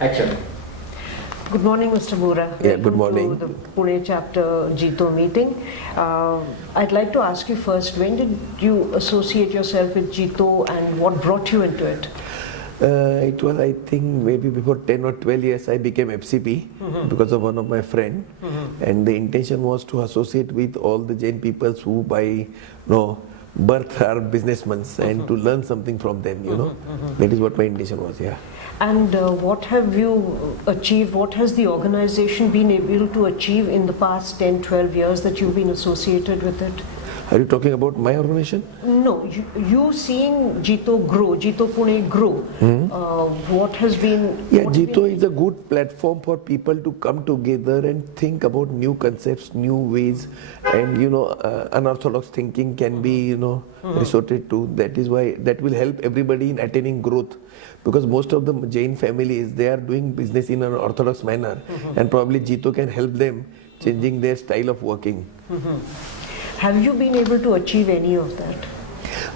Action. Good morning, Mr. Bora. Yeah, good morning. Welcome to the Pune chapter Jito meeting. I'd like to ask you first, when did you associate yourself with Jito and what brought you into it? It was, I think, maybe before 10 or 12 years I became FCP because of one of my friend, and the intention was to associate with all the Jain peoples who by birth are businessmen and to learn something from them, That is what my intention was, yeah. And what have you achieved? What has the organization been able to achieve in the past 10, 12 years that you've been associated with it? Are you talking about my organization? No, you seeing Jito grow, Jito Pune grow. What has been... Yeah, Jito is a good platform for people to come together and think about new concepts, new ways, and unorthodox thinking can be resorted to. That is why that will help everybody in attaining growth, because most of the Jain families, they are doing business in an orthodox manner, and probably Jito can help them changing their style of working. Have you been able to achieve any of that?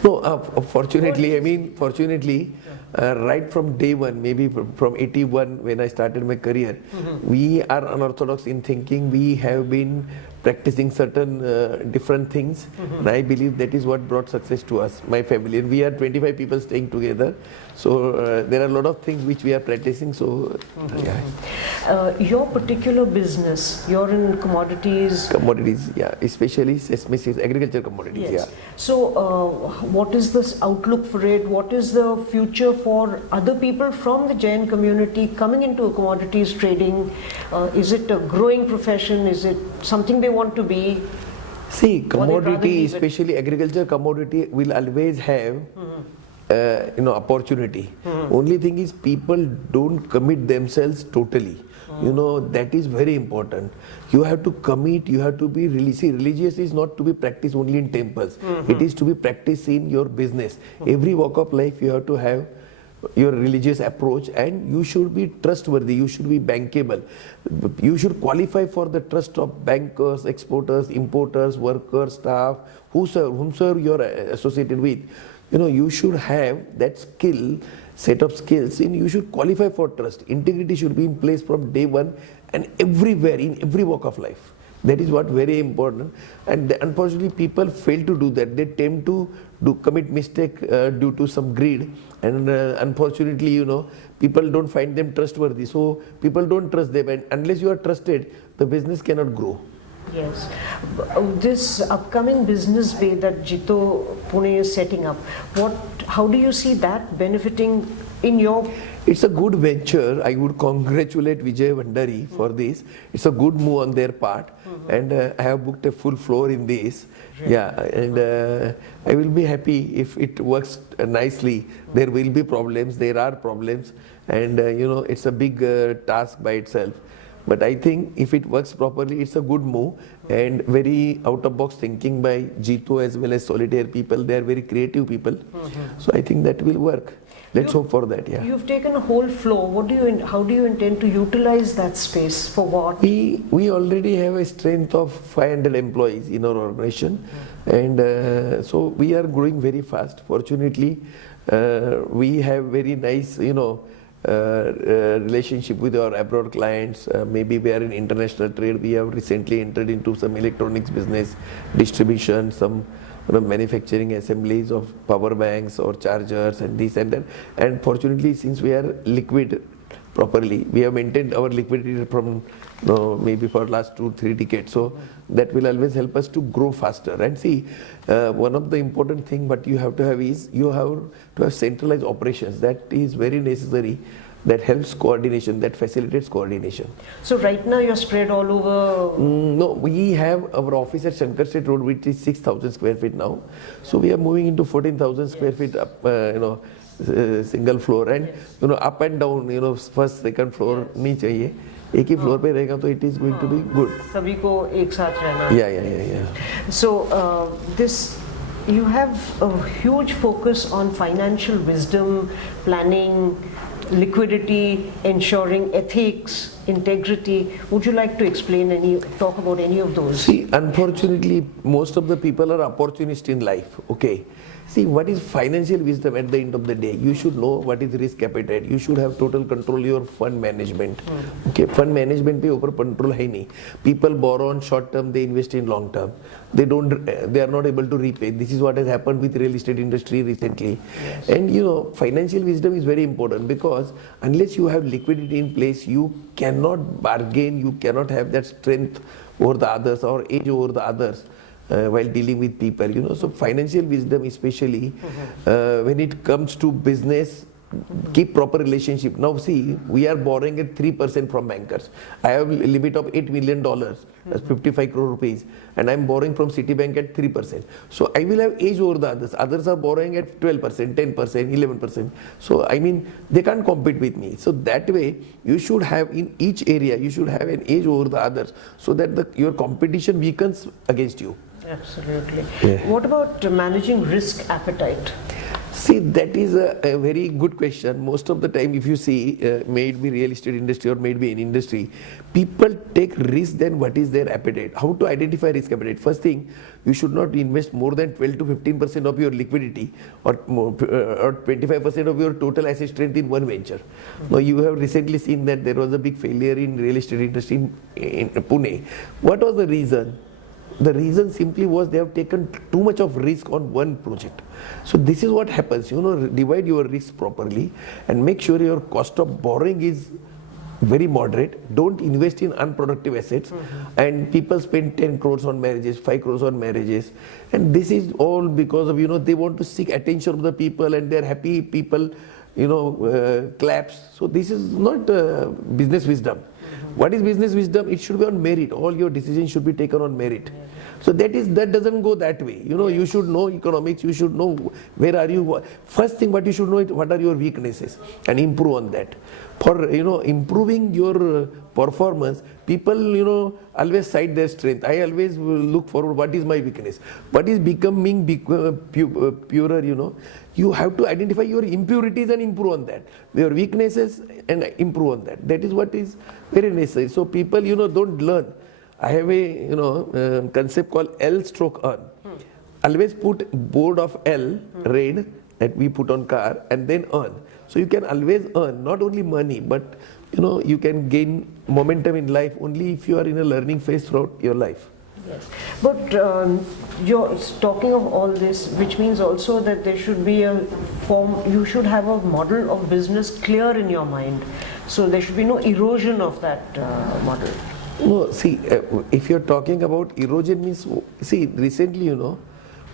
No, fortunately, right from day one, maybe from 81 when I started my career, we are unorthodox in thinking. We have been practicing certain different things, and I believe that is what brought success to us, my family. And we are 25 people staying together, so there are a lot of things which we are practicing. So, your particular business, you're in commodities. Commodities, yeah, especially sesame seeds, agriculture commodities, Yes. yeah. So, what is this outlook for it? What is the future for other people from the Jain community coming into commodities trading? Is it a growing profession? Is it something they want to be? See, commodity, especially agriculture commodity, will always have opportunity. Only thing is people don't commit themselves totally. That is very important. You have to commit, you have to be religious is not to be practiced only in temples. It is to be practiced in your business. Every walk of life you have to have your religious approach, and you should be trustworthy, you should be bankable. You should qualify for the trust of bankers, exporters, importers, workers, staff, whomsoever you are associated with. You should have that set of skills, and you should qualify for trust. Integrity should be in place from day one and everywhere, in every walk of life. That is what very important, and unfortunately people fail to do that. They tend to commit mistake due to some greed, and unfortunately people don't find them trustworthy, so people don't trust them, and unless you are trusted, the business cannot grow. Yes. This upcoming business bay that Jito Pune is setting up, how do you see that benefiting in your... It's a good venture. I would congratulate Vijay Vandari for this. It's a good move on their part, and I have booked a full floor in this. Yeah, and I will be happy if it works nicely. There will be problems, there are problems, and it's a big task by itself. But I think if it works properly, it's a good move, and very out-of-box thinking by Jito as well as Solitaire people. They are very creative people, so I think that will work. Let's hope for that. Yeah. You've taken a whole floor. How do you intend to utilize that space for what? We already have a strength of 500 employees in our organization, and so we are growing very fast. Fortunately, we have very nice, relationship with our abroad clients. Maybe we are in international trade. We have recently entered into some electronics business, distribution, some manufacturing assemblies of power banks or chargers and this and that. And fortunately, since we are liquid properly, we have maintained our liquidity from maybe for last 2-3 decades. So that will always help us to grow faster. And see, one of the important thing what you have to have is you have to have centralized operations. That is very necessary. That helps coordination, that facilitates coordination. So right now you're spread all over? No, we have our office at Shankar Street Road, which is 6,000 square feet now. So we are moving into 14,000 square feet up, single floor, and up and down, first, second floor नहीं चाहिए. एक ही floor पे रहेगा तो it is going to be good. सभी को एक साथ रहना. Yeah. So you have a huge focus on financial wisdom, planning, liquidity, ensuring ethics, integrity. Would you like to talk about any of those? See, unfortunately, most of the people are opportunists in life. Okay. See, what is financial wisdom at the end of the day? You should know what is risk appetite. You should have total control your fund management. Okay, fund management पे ऊपर control है नहीं. People borrow on short term, they invest in long term. They are not able to repay. This is what has happened with real estate industry recently. Yes. And you know, financial wisdom is very important because unless you have liquidity in place, you cannot bargain. You cannot have that strength over the others or edge over the others. While dealing with people, you know, so financial wisdom, especially when it comes to business, keep proper relationship. Now see, we are borrowing at 3% from bankers. I have a limit of $8 million, that's 55 crore rupees, and I'm borrowing from Citibank at 3%. So I will have edge over the others. Others are borrowing at 12%, 10%, 11%. So I mean, they can't compete with me. So that way, you should have in each area, you should have an edge over the others, so that your competition weakens against you. Absolutely. Yeah. What about managing risk appetite? See, that is a very good question. Most of the time, if you see, may it be real estate industry or may it be any industry, people take risk than what is their appetite. How to identify risk appetite? First thing, you should not invest more than 12 to 15% of your liquidity or 25% of your total asset strength in one venture. Now, you have recently seen that there was a big failure in real estate industry in Pune. What was the reason? The reason simply was they have taken too much of risk on one project. So this is what happens, you know, divide your risk properly and make sure your cost of borrowing is very moderate. Don't invest in unproductive assets. And people spend 10 crores on marriages, 5 crores on marriages. And this is all because of, you know, they want to seek attention of the people and they're happy people, you know, claps. So this is not business wisdom. What is business wisdom? It should be on merit. All your decisions should be taken on merit. So that doesn't go that way. You know, you should know economics. You should know where are you. First thing, what you should know is what are your weaknesses and improve on that. For, you know, improving your performance, people, you know, always cite their strength. I always will look forward. What is my weakness? What is becoming purer? You know, you have to identify your impurities and improve on that. Your weaknesses and improve on that. That is what is very necessary. So people, you know, don't learn. I have a, you know, concept called L/earn. Always put board of L, red, that we put on car, and then earn. So you can always earn not only money, but you know, you can gain momentum in life only if you are in a learning phase throughout your life. Yes, but you're talking of all this, which means also that there should be a form, you should have a model of business clear in your mind. So there should be no erosion of that model. No, see, if you're talking about erosion means, see, recently, you know,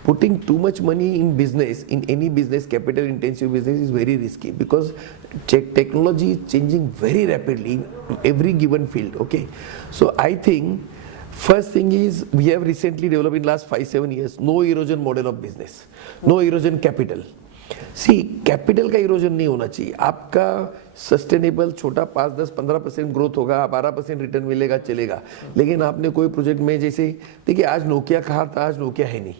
putting too much money in business, in any business, capital intensive business is very risky because technology is changing very rapidly in every given field, okay? So I think first thing is we have recently developed in last 5-7 years, no erosion model of business, no erosion capital. C capital का erosion नहीं होना चाहिए, आपका sustainable छोटा 5-10-15% growth होगा, 12% return मिलेगा, चलेगा. लेकिन आपने कोई प्रोजेक्ट में जैसे देखिए आज नोकिया कहा था, आज नोकिया है नहीं,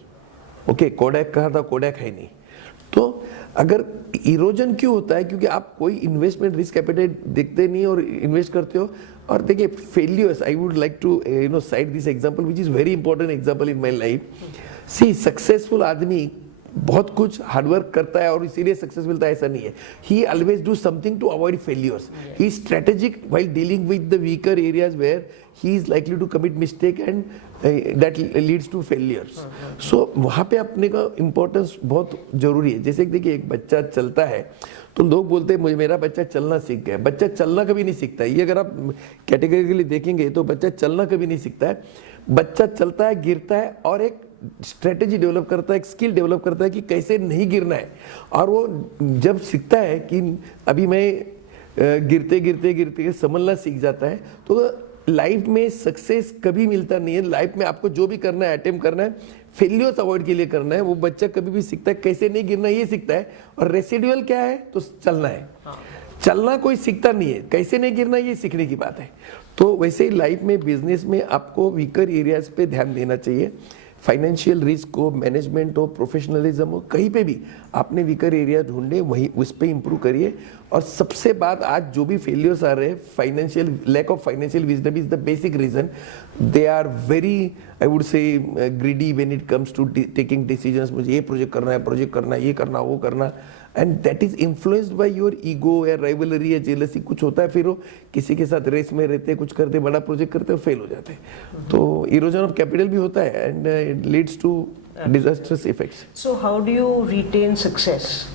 ओके, कोडैक कहा था, कोडैक है नहीं. तो अगर इरोजन क्यों होता है? क्योंकि आप कोई इन्वेस्टमेंट रिस्क कैपिटल देखते नहीं और इन्वेस्ट करते हो. और देखिए failures, I would like to cite this example which is very important example in my life. See successful आदमी बहुत कुछ हार्डवर्क करता है और इसीलिए सक्सेस मिलता है, ऐसा नहीं है. He always do something to avoid failures. He is strategic while dealing with the weaker areas where he is likely to commit mistake and that leads to failures. So वहाँ पे अपने का इम्पोर्टेंस बहुत जरूरी है. जैसे देखिए एक बच्चा चलता है तो लोग बोलते हैं मुझे मेरा बच्चा चलना सीख गया. बच्चा चलना कभी नहीं सीखता है. ये अगर आप कैटेगरिकली देखेंगे तो बच्चा चलना कभी नहीं सीखता है. बच्चा चलता है, गिरता है और एक स्ट्रेटेजी डेवलप करता है, एक स्किल डेवलप करता है कि कैसे नहीं गिरना है. और वो जब सीखता है कि अभी मैं गिरते गिरते गिरते संभलना सीख जाता है, तो लाइफ में सक्सेस कभी मिलता नहीं है. लाइफ में आपको जो भी करना है, अटेम्प्ट करना है, फेलियर्स अवॉइड के लिए करना है. वो बच्चा कभी भी सीखता है कैसे नहीं गिरना, ये सीखता है. और रेसिडुअल क्या है? तो चलना है. चलना कोई सीखता नहीं है, कैसे नहीं गिरना ये सीखने की बात है. तो वैसे ही लाइफ में, बिजनेस में आपको वीकर एरियाज पे ध्यान देना चाहिए. फाइनेंशियल रिस्क हो, मैनेजमेंट हो, प्रोफेशनलिज्म हो, कहीं पे भी आपने वीकर एरिया ढूंढे वहीं उस पर इंप्रूव करिए। और सबसे बात, आज जो भी फेलियर्स आ रहे हैं, financial lack of financial wisdom is the basic reason. They are very, I would say, greedy when it comes to taking decisions. मुझे ये प्रोजेक्ट करना है, ये करना, वो करना, and that is influenced by your ego या राइवलरी या जेलसी, कुछ होता है, फिर वो किसी के साथ रेस में रहते, कुछ करते, बड़ा प्रोजेक्ट करते और फेल हो जाते हैं। तो इरोजन ऑफ कैपिटल भी होता है and it leads to disasters effects. So how do you retain success?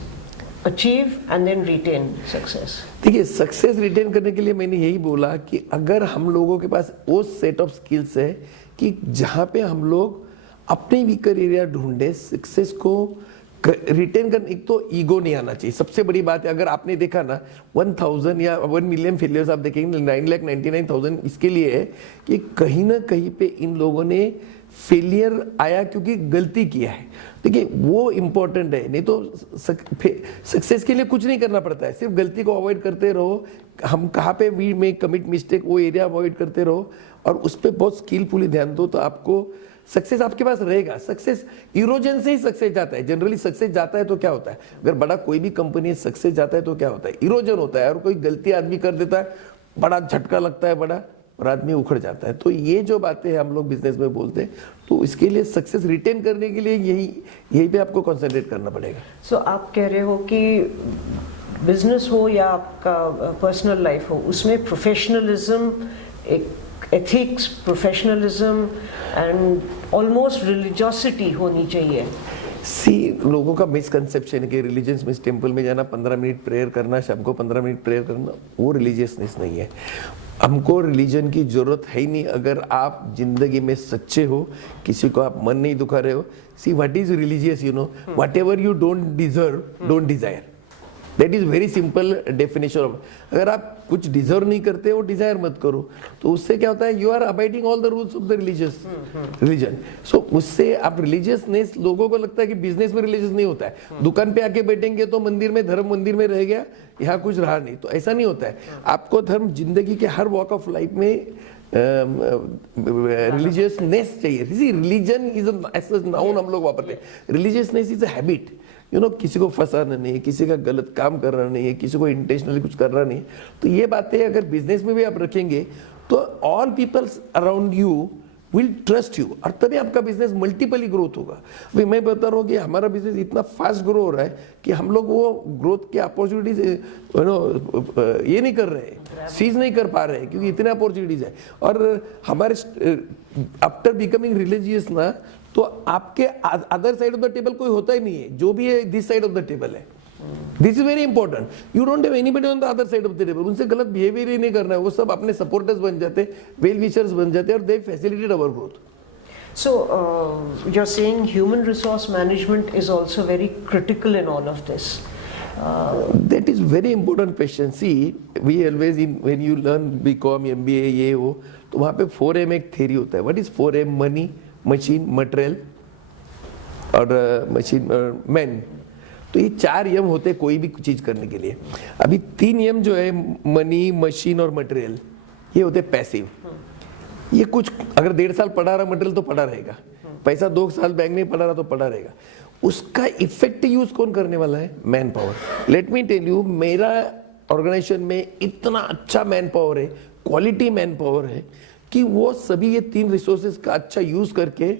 Achieve and then retain success. देखिए, सक्सेस रिटेन करने के लिए मैंने यही बोला कि अगर हम लोगों के पास वो सेट ऑफ स्किल्स है कि जहाँ पे हम लोग अपने वीकर एरिया ढूंढे, सक्सेस को रिटेन करने, एक तो ईगो नहीं आना चाहिए, सबसे बड़ी बात है। अगर आपने देखा ना 1000 या 1 मिलियन फेलियर्स आप देखेंगे, 9,99,000 इसके लिए है कि कहीं ना कहीं पे इन लोगों ने फेलियर आया क्योंकि गलती किया है। देखिए, वो इम्पोर्टेंट है, नहीं तो सक्सेस के लिए कुछ नहीं करना पड़ता है, सिर्फ गलती को अवॉइड करते रहो। हम कहाँ पे वी मेक कमिट मिस्टेक, वो एरिया अवॉइड करते रहो और उस पर बहुत स्किलफुली ध्यान दो, तो आपको सक्सेस आपके पास रहेगा। सक्सेस इरोजन से ही सक्सेस जाता है। जनरली सक्सेस जाता है तो क्या होता है, अगर बड़ा कोई भी कंपनी सक्सेस जाता है तो क्या होता है, इरोजन होता है, और कोई गलती आदमी कर देता है, बड़ा झटका लगता है बड़ा, और आदमी उखड़ जाता है। तो ये जो बातें हैं हम लोग बिजनेस में बोलते हैं, तो इसके लिए सक्सेस रिटेन करने के लिए यही पे आपको कंसंट्रेट करना पड़ेगा। सो आप कह रहे हो कि बिजनेस हो या आपका पर्सनल लाइफ हो, उसमें प्रोफेशनलिज्म, एक ethics, professionalism and almost religiosity होनी चाहिए। लोगों का मिसकंसेप्शन है कि रिलीजियस में टेम्पल में जाना, 15 मिनट प्रेयर करना, शाम को 15 मिनट प्रेयर करना, वो रिलीजियसनेस नहीं है। हमको रिलीजन की जरूरत है ही नहीं अगर आप जिंदगी में सच्चे हो, किसी को आप मन नहीं दुखा रहे हो। See what is religious, you know, what ever you don't deserve, don't Dzire. That is very simple definition of. अगर आप कुछ डिजर्व नहीं करते हो, डिजायर मत करो, तो उससे क्या होता है, you are abiding all the rules of the religion. So उससे आप रिलीजियसनेस, लोगों को लगता है कि बिजनेस में रिलीजियस नहीं होता है, दुकान पे आके बैठेंगे तो मंदिर में, धर्म मंदिर में रह गया, यहाँ कुछ रहा नहीं, तो ऐसा नहीं होता है। आपको धर्म जिंदगी के हर वॉक ऑफ लाइफ में रिलीजियसनेस चाहिए। रिलीजन इज नाउन हम लोग वापरते हैं, religiousness is a habit, you know, किसी को फंसाना नहीं है, किसी का गलत काम करना नहीं है, किसी को इंटेंशनली कुछ करना नहीं है। तो ये बातें अगर बिजनेस में भी आप रखेंगे तो all peoples around you will trust you, और तभी आपका बिजनेस मल्टीपली ग्रोथ होगा। अभी मैं बता रहा हूँ कि हमारा बिजनेस इतना फास्ट ग्रो हो रहा है कि हम लोग वो ग्रोथ के अपॉर्चुनिटीज ये नहीं कर रहे, सीज नहीं कर पा रहे हैं, क्योंकि इतने अपॉर्चुनिटीज है। और हमारे आफ्टर बिकमिंग रिलीजियस ना, तो आपके other side of the table कोई होता ही नहीं है, जो भी है this side of the table है। This is very important, you don't have anybody on the other side of the table. उनसे गलत बिहेवियर ही नहीं करना है, वो सब अपने सपोर्टर्स बन जाते, वेल विशर्स बन जाते, और they facilitate our growth. So you're saying human resource management is also very critical in all of this. That is very important question. See, we always when you learn BCom, MBA, ये वो, तो वहाँ पे 4M एक theory होता है। What is 4M? Money, machine, material और man. तो ये 4 यम होते हैं कोई भी चीज करने के लिए। अभी 3 यम जो है, मनी, मशीन और मटेरियल, ये होते हैं पैसिव। ये कुछ अगर 1.5 साल पड़ा रहा मटेरियल तो पड़ा रहेगा, पैसा 2 साल बैंक में पड़ा रहा तो पड़ा रहेगा। उसका इफेक्टिव यूज कौन करने वाला है? Manpower. Let me tell you, मेरा ऑर्गेनाइजेशन में इतना अच्छा मैन पावर है, क्वालिटी मैन पावर है, कि वो सभी ये 3 रिसोर्सेज का अच्छा यूज करके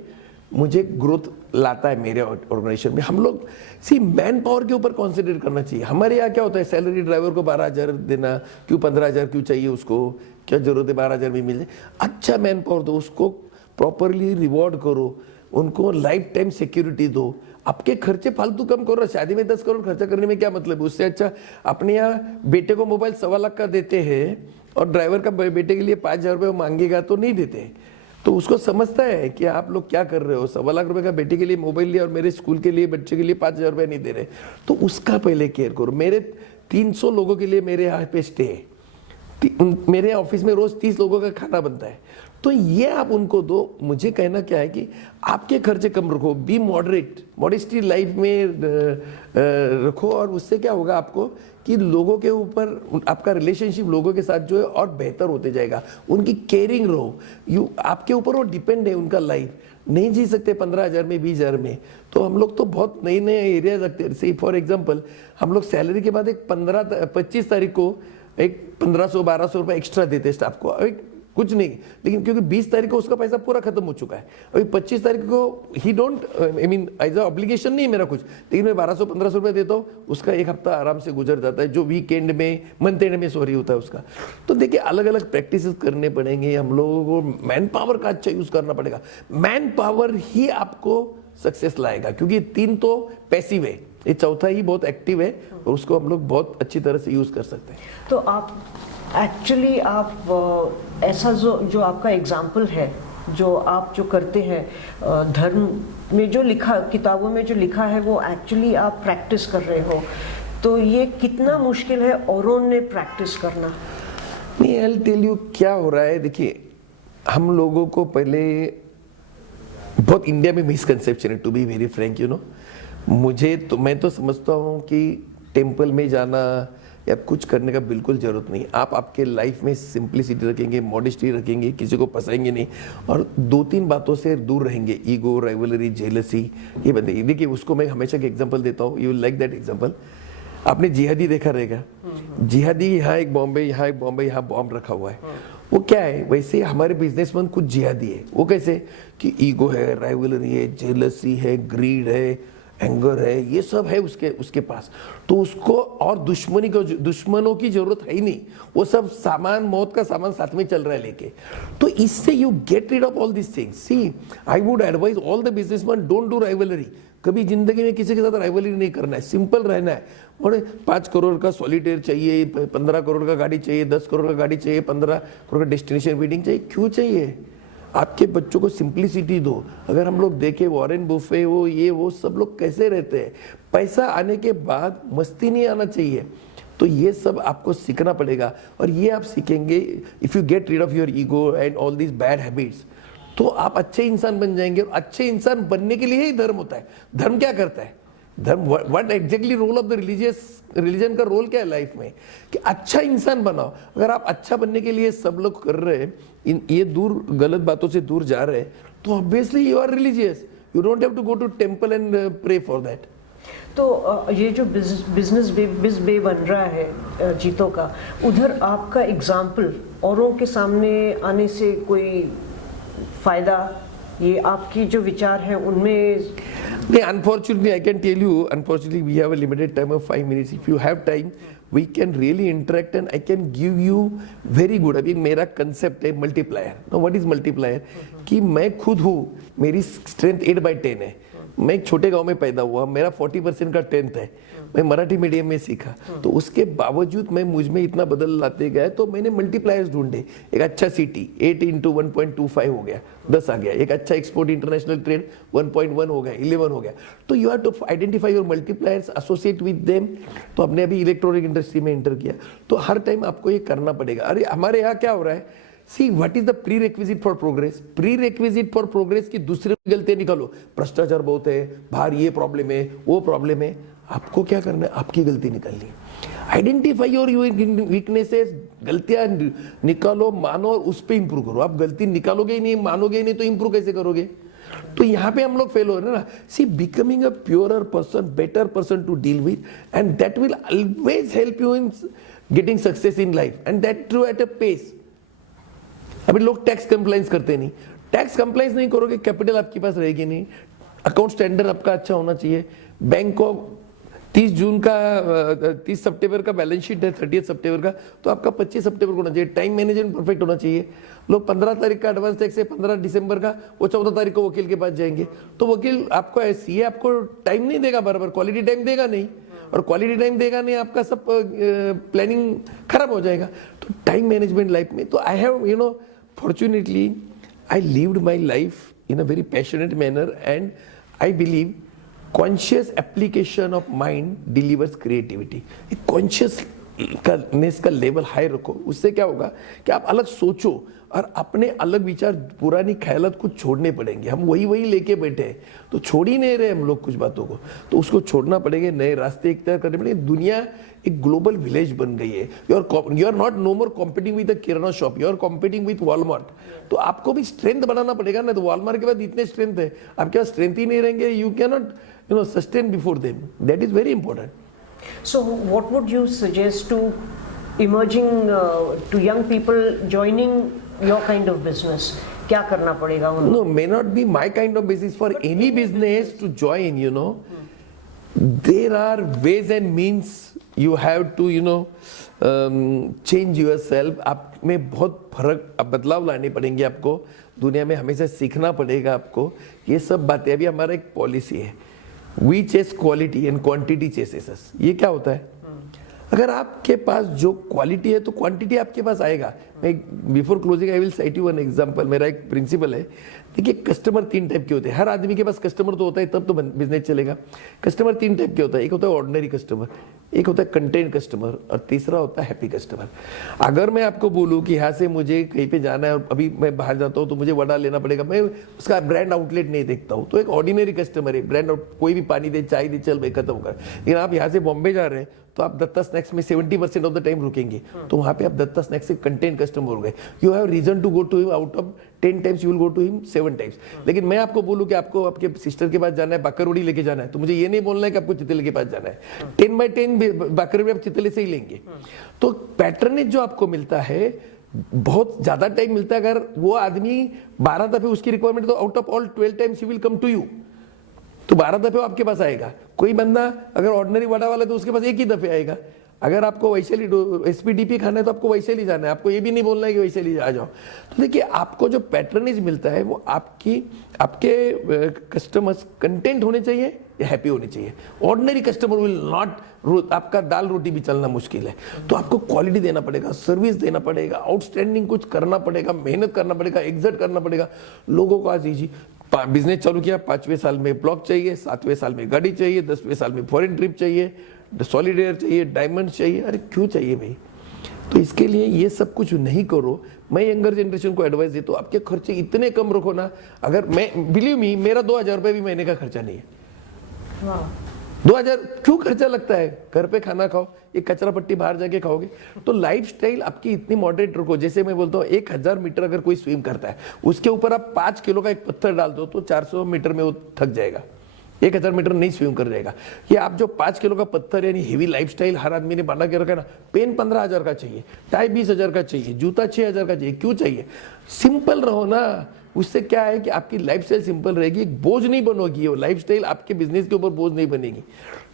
मुझे ग्रोथ लाता है मेरे ऑर्गेनाइजेशन में। हम लोग मैन पावर के ऊपर कॉन्सेंट्रेट करना चाहिए। हमारे यहाँ क्या होता है, सैलरी ड्राइवर को 12,000 देना, क्यों 15,000 क्यों चाहिए उसको, क्या जरूरत है 12,000 में मिल जाए। अच्छा मैन पावर दो, उसको प्रॉपरली रिवॉर्ड करो, उनको लाइफ टाइम सिक्योरिटी दो, आपके खर्चे फालतू कम करो। शादी में 10 करोड़ खर्चा करने में क्या मतलब है? उससे अच्छा अपने यहाँ बेटे को मोबाइल 1.25 लाख का देते हैं, और ड्राइवर का बेटे के लिए 5,000 रुपये मांगेगा तो नहीं देते। तो उसको समझता है कि आप लोग क्या कर रहे हो, 1.25 लाख रुपए का बेटे के लिए मोबाइल लिया और मेरे स्कूल के लिए बच्चे के लिए 5,000 रुपये नहीं दे रहे, तो उसका पहले केयर करो। मेरे 300 लोगों के लिए मेरे यहाँ पे स्टे है, मेरे ऑफिस में रोज 30 लोगों का खाना बनता है, तो ये आप उनको दो। मुझे कहना क्या है कि आपके खर्चे कम रखो, बी मॉडरेट, मॉडेस्टी लाइफ में रखो, और उससे क्या होगा आपको कि लोगों के ऊपर आपका रिलेशनशिप लोगों के साथ जो है और बेहतर होते जाएगा। उनकी केयरिंग रहो, आपके ऊपर वो डिपेंड है उनका लाइफ। नहीं जी सकते 15,000 में 20,000 में। तो हम लोग तो बहुत नए नए एरियाज रखते हैं। से फॉर एग्जांपल हम लोग सैलरी के बाद एक 25 तारीख को एक 1500-1200 रुपये एक्स्ट्रा देते हैं स्टाफ को, एक कुछ नहीं, लेकिन क्योंकि 20 तारीख को उसका पैसा पूरा खत्म हो चुका है, अभी 25 तारीख को ही don't I mean as obligation नहीं मेरा कुछ, लेकिन मैं 1200-1500 रुपये देता हूँ, उसका एक हफ्ता आराम से गुजर जाता है, जो वीकेंड में मंथ एंड में सॉरी होता है उसका। तो देखिए अलग अलग प्रैक्टिस करने पड़ेंगे, हम लोगों को मैन पावर का अच्छा यूज करना पड़ेगा। मैन पावर ही आपको सक्सेस लाएगा, क्योंकि 3 तो पैसिव है, ये चौथा ही बहुत एक्टिव है और उसको हम लोग बहुत अच्छी तरह से यूज कर सकते हैं। तो आप एक्चुअली आप ऐसा जो आपका एग्जाम्पल है, जो आप जो करते हैं धर्म में जो लिखा, किताबों में जो लिखा है, वो एक्चुअली आप प्रैक्टिस कर रहे हो, तो ये कितना मुश्किल है औरों ने प्रैक्टिस करना? नहीं, आई टेल यू क्या हो रहा है। देखिए हम लोगों को पहले बहुत इंडिया में मिसकंसेप्शन है, to be very frank, you know. मैं तो समझता हूँ कि टेम्पल में जाना या कुछ करने का बिल्कुल जरूरत नहीं। आप आपके लाइफ में सिंप्लिसिटी रखेंगे, मॉडेस्टी रखेंगे, किसी को फंसाएंगे नहीं और 2-3 बातों से दूर रहेंगे, ईगो, राइवलरी, जेलसी, ये बंदे। देखिए उसको मैं हमेशा एक एग्जांपल देता हूँ, you will like that example. आपने जिहादी देखा रहेगा, जिहादी यहाँ एक बॉम्बे, यहाँ एक बॉम्बे, यहाँ बॉम्ब रखा हुआ है। वो क्या है, वैसे हमारे बिजनेसमैन कुछ जिहादी है। वो कैसे कि ईगो है, राइवलरी है, जेलसी है, ग्रीड है, एंगर है, ये सब है उसके पास। तो उसको और दुश्मनों की जरूरत है ही नहीं, वो सब सामान, मौत का सामान साथ में चल रहा है लेके। तो इससे you get rid of all this things. See I would advise all the businessman, don't do rivalry. कभी जिंदगी में किसी के साथ राइवलरी नहीं करना है, सिंपल रहना है। बोले 5 करोड़ का सॉलिटेयर चाहिए, 15 करोड़ का गाड़ी चाहिए, 10 करोड़ का गाड़ी चाहिए, 15 करोड़ का डेस्टिनेशन वेडिंग चाहिए, क्यों चाहिए? आपके बच्चों को सिंप्लिसिटी दो। अगर हम लोग देखें वॉरेन बुफे, वो सब लोग कैसे रहते हैं, पैसा आने के बाद मस्ती नहीं आना चाहिए। तो ये सब आपको सीखना पड़ेगा और ये आप सीखेंगे if you get rid of your ego and all this bad habits, तो आप अच्छे इंसान बन जाएंगे। और अच्छे इंसान बनने के लिए ही धर्म होता है। धर्म क्या करता है? धर्म what exactly role of the religion का रोल क्या है लाइफ में, कि अच्छा इंसान बनाओ। अगर आप अच्छा बनने के लिए सब लोग कर रहे हैं, ये गलत बातों से दूर जा रहे हैं, तो obviously you are religious, you don't have to go to temple and pray for that. तो ये जो बिजनेस बे बन रहा है जीतो का, उधर आपका एग्जाम्पल औरों के सामने आने से कोई फायदा, ये आपकी जो विचार है उनमें? नहीं, unfortunately I can tell you, unfortunately we have a limited time of 5 minutes. If you have time, we can really interact and I can give you very good. अभी मेरा concept है multiplier. Now what is multiplier? कि मैं खुद हूँ, मेरी strength 8/10 है। मैं एक छोटे गांव में पैदा हुआ, मेरा 40% का 10th है, मैं मराठी मीडियम में सीखा, तो उसके बावजूद मैं मुझ में इतना बदल लाते गया। तो मैंने मल्टीप्लायर्स ढूंढे। एक अच्छा सिटी 8 × 1.25 हो गया, 10 आ गया। एक अच्छा एक्सपोर्ट इंटरनेशनल ट्रेड 1.1 हो गया, 11 हो गया। तो you have to identify your multipliers, associate with them. तो हमने अभी इलेक्ट्रॉनिक इंडस्ट्री में एंटर किया, तो हर टाइम आपको ये करना पड़ेगा। अरे हमारे यहाँ क्या हो रहा है, see what is the pre requisite for progress? Pre requisite for progress की दूसरे गलतियां निकालो। भ्रष्टाचार बहुत है, बाहर ये प्रॉब्लम है, वो प्रॉब्लम है। आपको क्या करना है, आपकी गलती निकालनी है। आइडेंटिफाई योर वीकनेसेस, गलतियां निकालो, मानो और उस पर इंप्रूव करो। आप गलती निकालोगे ही नहीं, मानोगे ही नहीं, तो इंप्रूव कैसे करोगे? तो यहाँ पे हम लोग फेल हो रहे हैं ना। See becoming a purer person, better person to deal with, and that will always help you in getting success in life, and that through at a pace. अभी लोग टैक्स कंप्लाइंस करते नहीं। टैक्स कंप्लाइंस नहीं करोगे, capital आपके पास रहेगी नहीं। Account standard आपका अच्छा होना चाहिए। बैंक को 30 सितंबर का बैलेंस शीट है, 30 सितंबर का, तो आपका 25 सितंबर को होना चाहिए। टाइम मैनेजमेंट परफेक्ट होना चाहिए। लोग 15 तारीख का एडवांस टैक्स है, 15 दिसंबर का, वो 14 तारीख को वकील के पास जाएंगे। तो वकील आपको ऐसी है, आपको टाइम नहीं देगा बराबर, क्वालिटी टाइम देगा नहीं, और क्वालिटी टाइम देगा नहीं, आपका सब प्लानिंग खराब हो जाएगा। तो टाइम मैनेजमेंट लाइफ में, तो I have you know fortunately I lived my life in a very passionate manner, and I believe conscious application of mind delivers creativity. A conscious का लेवल हाई रखो। उससे क्या होगा कि आप अलग सोचो और अपने अलग विचार, पुरानी ख्यालात कुछ छोड़ने पड़ेंगे। हम वही लेके बैठे हैं तो छोड़ ही नहीं रहे हम लोग कुछ बातों को, तो उसको छोड़ना पड़ेगा, नए रास्ते इख्तियार करने पड़ेंगे। दुनिया एक ग्लोबल विलेज बन गई है। You are not no more competing with the kirana shop, you are competing with Walmart. तो आपको भी स्ट्रेंथ बनाना पड़ेगा ना। तो वॉलमार्ट के बाद इतने स्ट्रेंथ है, आपके पास स्ट्रेंथ ही नहीं रहेंगे, you can not sustain before them. That is very important. So what would you suggest to emerging to young people joining your kind of business? क्या करना पड़ेगा उनको? No, may not be my kind of business. For any business to join, there are ways and means. You have to, change yourself. आप में बहुत फर्क, अब बदलाव लाने पड़ेंगे आपको। दुनिया में हमेशा सीखना पड़ेगा आपको। ये सब बातें, अभी हमारा एक पॉलिसी है, we chase quality and quantity chases us. ये क्या होता है? अगर आपके पास जो क्वालिटी है तो क्वांटिटी आपके पास आएगा। मैं before closing I will site you one example. मेरा एक प्रिंसिपल है, देखिए कस्टमर 3 टाइप के होते हैं। हर आदमी के पास कस्टमर तो होता है, तब तो बिजनेस चलेगा। कस्टमर 3 टाइप के होता है। एक होता है ऑर्डिनरी कस्टमर, एक होता है कंटेंट कस्टमर, और तीसरा होता है हैप्पी कस्टमर। अगर मैं आपको बोलूं कि यहाँ से मुझे कहीं पे जाना है और अभी मैं बाहर जाता हूँ तो मुझे वड़ा लेना पड़ेगा, मैं उसका ब्रांड आउटलेट नहीं देखता हूँ, तो एक ऑर्डिनरी कस्टमर है। ब्रांड कोई भी पानी दे, चाय दे, चल भाई खत्म कर। लेकिन आप यहाँ से बॉम्बे जा रहे हैं तो आप दत्ता स्नैक्स में 70% ऑफ द टाइम रुकेंगे, तो वहां पे आप दत्ता स्नैक्स से कंटेंट कस्टमर हो गए। You have reason to go to him, out of 10 times you will go to him 7 times. लेकिन मैं आपको बोलूं कि आपको आपके सिस्टर के पास जाना है, बाकरवड़ी लेके जाना है, तो मुझे ये नहीं बोलना है कि आपको चितले के पास जाना है। 10/10 बाकरवड़ी आप चितले से ही लेंगे। तो पैटर्नेज जो आपको मिलता है, बहुत ज्यादा टाइम मिलता है। अगर वो आदमी 12 दफे उसकी रिक्वायरमेंट, तो out of all 12 times he will come to you, तो 12 दफे आपके पास आएगा। कोई बंदा अगर ऑर्डिनरी वड़ा वाला है तो उसके पास एक ही दफे आएगा। अगर आपको वैशाली एसपीडीपी खाना है तो आपको वैशाली जाना है, आपको ये भी नहीं बोलना है कि वैशाली आ जाओ। तो देखिए, आपको जो पैटर्नेज मिलता है वो आपके कस्टमर्स कंटेंट होने चाहिए या हैप्पी होने चाहिए। ऑर्डिनरी कस्टमर विल नॉट, आपका दाल रोटी भी चलना मुश्किल है। तो आपको क्वालिटी देना पड़ेगा, सर्विस देना पड़ेगा, आउटस्टैंडिंग कुछ करना पड़ेगा, मेहनत करना पड़ेगा, एग्जर्ट करना पड़ेगा। लोगों को आज ईजी बिजनेस चालू किया, 5वें साल में ब्लॉक चाहिए, 7वें साल में गाड़ी चाहिए, 10वें साल में फॉरेन ट्रिप चाहिए, सॉलिडेयर चाहिए, डायमंड चाहिए। अरे क्यों चाहिए भाई? तो इसके लिए ये सब कुछ नहीं करो। मैं यंगर जनरेशन को एडवाइस देता हूँ, आपके खर्चे इतने कम रखो ना। अगर मैं, बिलीव मी, मेरा 2000 रुपये भी महीने का खर्चा नहीं है। 2000 क्यों खर्चा लगता है? घर पे खाना खाओ, एक कचरा पट्टी बाहर जाके खाओगे। तो लाइफस्टाइल आपकी इतनी मॉडरेट रखो। जैसे मैं बोलता हूँ, 1000 मीटर अगर कोई स्विम करता है, उसके ऊपर आप 5 किलो का एक पत्थर डाल दो तो 400 मीटर में वो थक जाएगा, 1000 मीटर नहीं स्विम कर जाएगा। ये आप जो 5 किलो का पत्थर, यानी हेवी लाइफस्टाइल हर आदमी ने बना के रखा है ना। पेन 15,000 का चाहिए, टाई 20,000 का चाहिए, जूता 6,000 का चाहिए। क्यों चाहिए? सिंपल रहो ना। उससे क्या है कि आपकी लाइफस्टाइल सिंपल रहेगी, एक बोझ नहीं बनोगी। वो लाइफस्टाइल आपके बिजनेस के ऊपर बोझ नहीं बनेगी।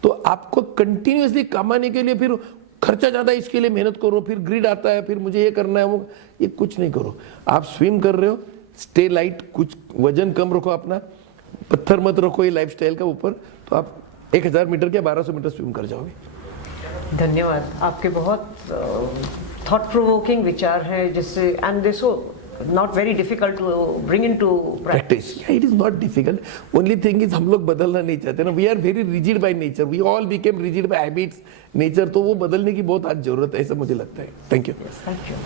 तो आपको कंटिन्यूअसली कमाने के लिए फिर खर्चा ज्यादा, इसके लिए मेहनत करो, फिर ग्रिड आता है, फिर मुझे ये करना है, वो, ये कुछ नहीं करो। आप स्विम कर रहे हो, स्टे लाइट, कुछ वजन कम रखो अपना, पत्थर मत रखो ये लाइफस्टाइल का ऊपर, तो आप 1000 मीटर के 1200 मीटर स्विम कर जाओगे। धन्यवाद। आपके बहुत थॉट प्रोवोकिंग विचार हैं, जिससे and this not very difficult to bring into practice. Yeah, it is not difficult. Only thing is हम लोग बदलना नहीं चाहते ना। We are very rigid by nature. We all became rigid by habits, nature। तो वो बदलने की बहुत आज जरूरत है, ऐसा मुझे लगता है। Thank you. Yes, thank you.